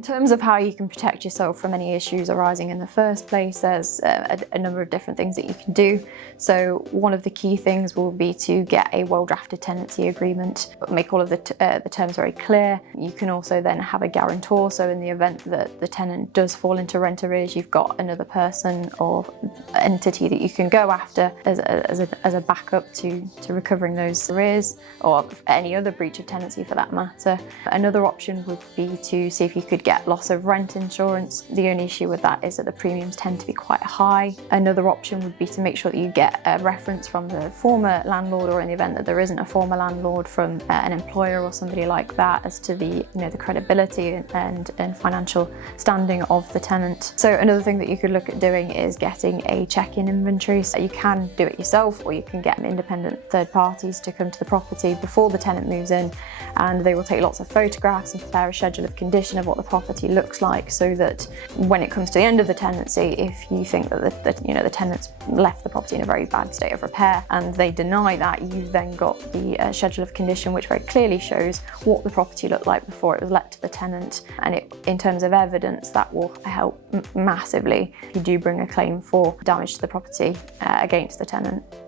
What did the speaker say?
In terms of how you can protect yourself from any issues arising in the first place, there's a number of different things that you can do. So one of the key things will be to get a well-drafted tenancy agreement, but make all of the terms very clear. You can also then have a guarantor, so in the event that the tenant does fall into rent arrears, you've got another person or entity that you can go after as a backup to recovering those arrears, or any other breach of tenancy for that matter. Another option would be to see if you could get loss of rent insurance. The only issue with that is that the premiums tend to be quite high. Another option would be to make sure that you get a reference from the former landlord, or in the event that there isn't a former landlord, from an employer or somebody like that, as to the credibility and financial standing of the tenant. So another thing that you could look at doing is getting a check-in inventory. So you can do it yourself, or you can get independent third parties to come to the property before the tenant moves in, and they will take lots of photographs and prepare a schedule of condition of what the property looks like, so that when it comes to the end of the tenancy, if you think that the tenant's left the property in a very bad state of repair and they deny that, you've then got the schedule of condition, which very clearly shows what the property looked like before it was let to the tenant, and in terms of evidence, that will help massively if you do bring a claim for damage to the property against the tenant.